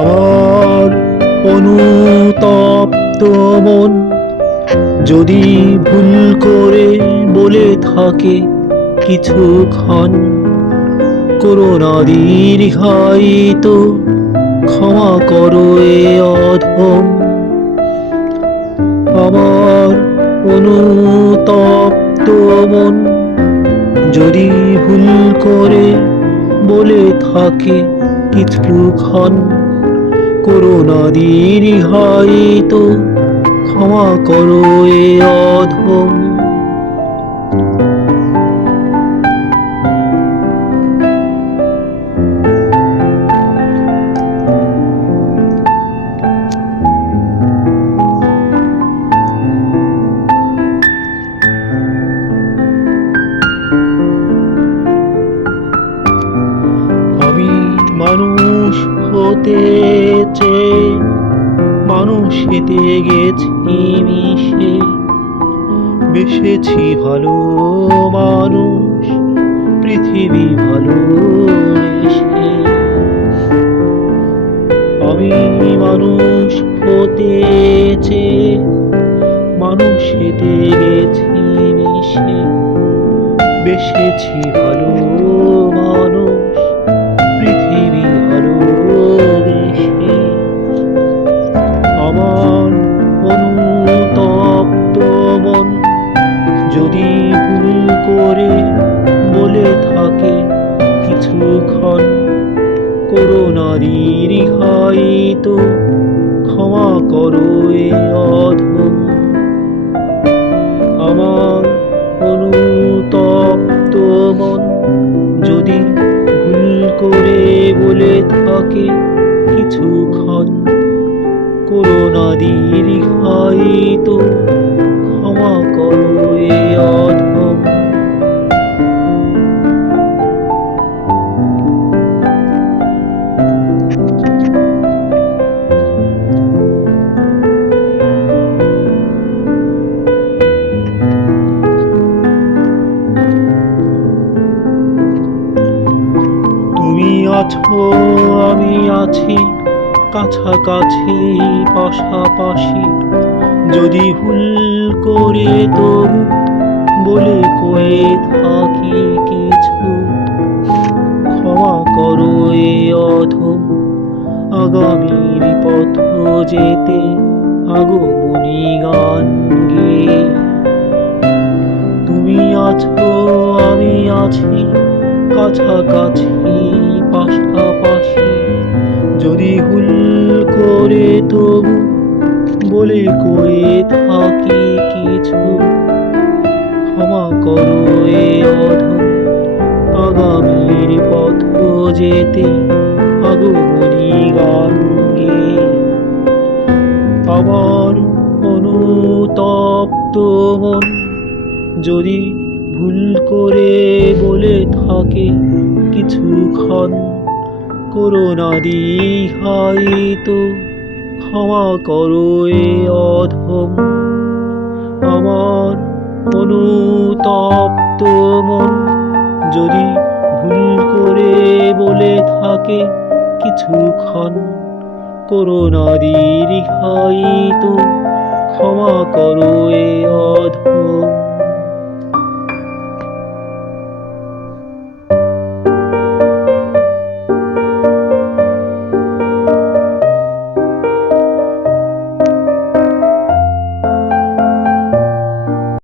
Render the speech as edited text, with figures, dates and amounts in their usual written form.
আমার অনুতপ্ত মন যদি ভুল করে বলে থাকে কিছুক্ষণ, করোনা দীর্ঘায়িত, ক্ষমা করো এ অধম। আমার অনুতপ্ত মন যদি ভুল করে বলে থাকে কিছুক্ষণ, করোনা দীর্ঘায়িত, ক্ষমা করো এ অধম। আমি মানুষ হতে চেয়ে মানুষেতে গেছি মিশে, বেসেছি ভালো মানুষ পৃথিবী ভালোবেসে। আমি মানুষ হতে চেয়ে মানুষেতে গেছি মিশে, বেসেছি ভালো মানুষ পৃথিবী ভালোবেসে। আমার অনুতপ্ত মন যদি ভুল করে বলে থাকে কিছুক্ষণ, করোনা দীর্ঘায়িত, ক্ষমা করো এ অধম। আমার অনুতপ্ত মন যদি ভুল করে বলে থাকে কিছুক্ষণ, করোনা দীর্ঘায়িত, ক্ষমা করো এ অধম। তুমি আছো আমি আছি কাছাকাছি পাশাপাশি, যদি ভুল করে তবু বলে কয়ে থাকি কিছু, ক্ষমা করো এ অধম। আগামীর পথ যেতে আগমনী গান গেয়ে, তুমি আছো আমি আছি কাছাকাছি পাশাপাশি, যদি ভুল করে তবু বলে কয়ে থাকি কিছু, ক্ষমা করো এ অধম। আগামীর পথ যেতে আগমনী গান গেয়ে। আমার অনুতপ্ত মন যদি ভুল করে বলে থাকে কিছুক্ষণ, করোনা দীর্ঘায়িত, ক্ষমা করো এ অধম। আমার অনুতপ্ত মন যদি ভুল করে বলে থাকে কিছুক্ষণ, করোনা দীর্ঘায়িত, ক্ষমা করো এ